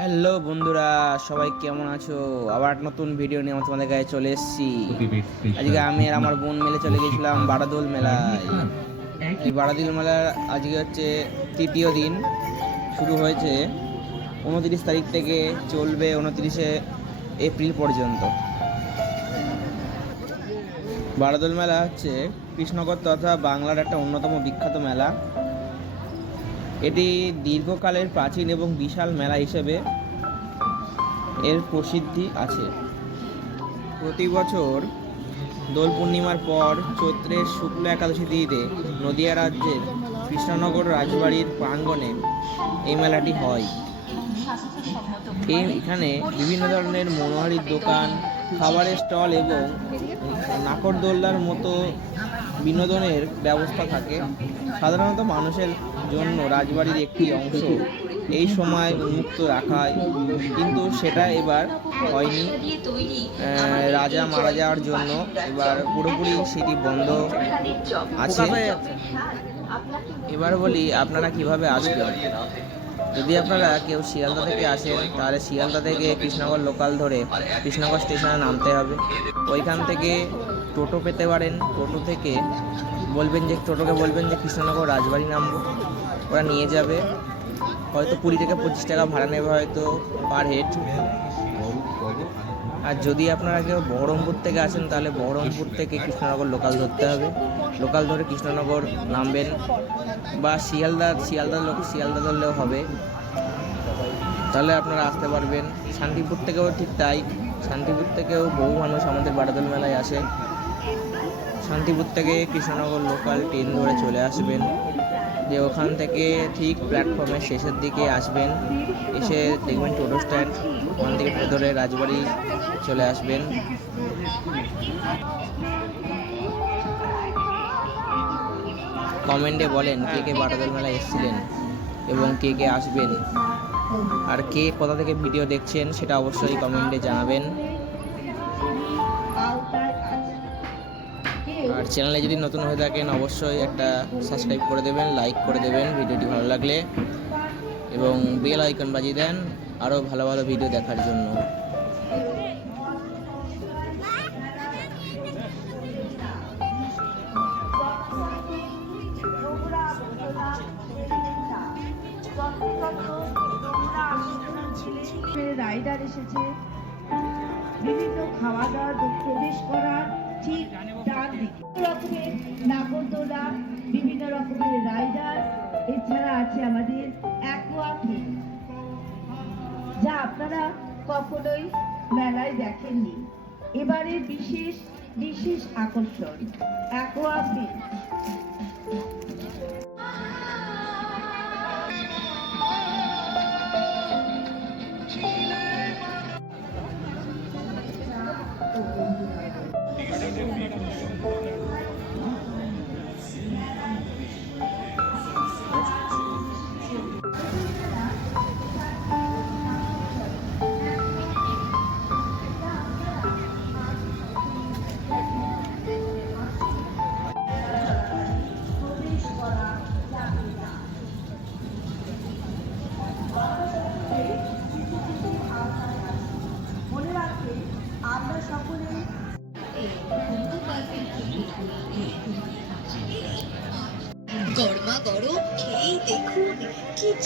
Hello বন্ধুরা, সবাই কেমন আছো? আবার নতুন ভিডিও নিয়ে তোমাদের কাছে চলে এসেছি। আজকে আমি আর আমার বোন মিলে চলে গেছিলাম বারাদোল মেলায়। এই বারাদোল মেলার আজকে হচ্ছে তৃতীয় দিন। শুরু হয়েছে 29 তারিখ থেকে, চলবে 29শে এপ্রিল পর্যন্ত। বারাদোল মেলা হচ্ছে কৃষ্ণনগর তথা বাংলার একটা অন্যতম বিখ্যাত মেলা। এটি দীর্ঘকালের প্রাচীন এবং বিশাল মেলা হিসেবে এর প্রসিদ্ধি আছে। প্রতি বছর দোল পূর্ণিমার পর চৈত্রের শুক্ল একাদশী তিথিতে নদিয়া রাজ্যের কৃষ্ণনগর রাজবাড়ির প্রাঙ্গণে এই মেলাটি হয়। এখানে বিভিন্ন ধরনের মনোহারীর দোকান, খাবারের স্টল এবং নাকরদোল্লার মতো বিনোদনের ব্যবস্থা থাকে। সাধারণত মানুষের জন্য রাজবাড়ির একটি অংশ এই সময় উন্মুক্ত রাখা হয়, কিন্তু সেটা এবার হয়নি। রাজা মারা যাওয়ার জন্য এবার পুরোপুরি সেটি বন্ধ আছে। এবার বলি আপনারা কিভাবে আসবেন। যদি আপনারা কেউ শিয়ালদা থেকে আসেন, তাহলে শিয়ালদা থেকে কৃষ্ণনগর লোকাল ধরে কৃষ্ণনগর স্টেশনে নামতে হবে। ওইখান থেকে টোটো পেতে পারেন। টোটো থেকে টোটোকে বলবেন যে কৃষ্ণনগর রাজবাড়ি নামবো, ওরা নিয়ে যাবে। হয়তো 20 থেকে 25 টাকা ভাড়া নেবে হয়তো পার হেড। আর যদি আপনারা কেউ বহরমপুর থেকে আসেন, তাহলে বহরমপুর থেকে কৃষ্ণনগর লোকাল ধরতে হবে। লোকাল ধরে কৃষ্ণনগর নামবেন, বা শিয়ালদা ধরলেও হবে, তাহলে আপনারা আসতে পারবেন। শান্তিপুর থেকেও ঠিক তাই। শান্তিপুর থেকেও বহু মানুষ আমাদের বারাদোল মেলায় আসে। শান্তিপুর থেকে কৃষ্ণনগর লোকাল ট্রেন ধরে চলে আসবেন, যে ওখান থেকে ঠিক প্ল্যাটফর্মের শেষের দিকে আসবেন। এসে দেখবেন টোটো স্ট্যান্ড, ওখান থেকে টোটো ধরে রাজবাড়ি চলে আসবেন। কমেন্টে বলেন কে কে বারাদোল মেলায় এসেছিলেন এবং কে কে আসবেন, আর কে কোথা থেকে ভিডিও দেখছেন সেটা অবশ্যই কমেন্টে জানাবেন। আর চ্যানেলে যদি নতুন হয়ে থাকেন, অবশ্যই একটা সাবস্ক্রাইব করে দেবেন, লাইক করে দেবেন ভিডিওটি ভালো লাগলে, এবং বেল আইকন বাজিয়ে দেন আরও ভালো ভালো ভিডিও দেখার জন্য। রাইডার এসেছে বিভিন্ন খাওয়া দাওয়ার প্রবেশ করার ঠিক ডান দিকে রকমের নাগরদোলা, বিভিন্ন রকমের রাইডার, এছাড়া আছে আমাদের অ্যাকোয়াফিট, যা আপনারা কখনোই মেলায় দেখেননি। এবারের বিশেষ আকর্ষণ অ্যাকোয়াফিট। মনে রাখবে আমরা সকলে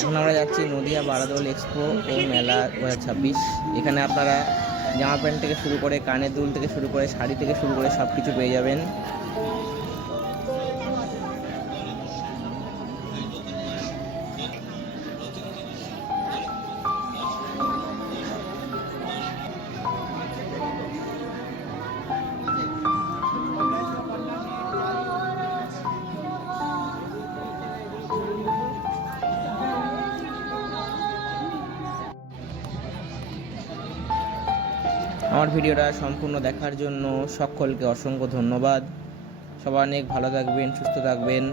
এখন আমরা যাচ্ছি নদিয়া বারাদোল এক্সপো ও মেলা 2026। এখানে আপনারা জামা প্যান্ট থেকে শুরু করে, কানের দুল থেকে শুরু করে, শাড়ি থেকে শুরু করে সব কিছু পেয়ে যাবেন। আমার ভিডিওটা সম্পূর্ণ দেখার জন্য সকলকে অসংখ্য ধন্যবাদ। সবাই অনেক ভালো থাকবেন, সুস্থ থাকবেন।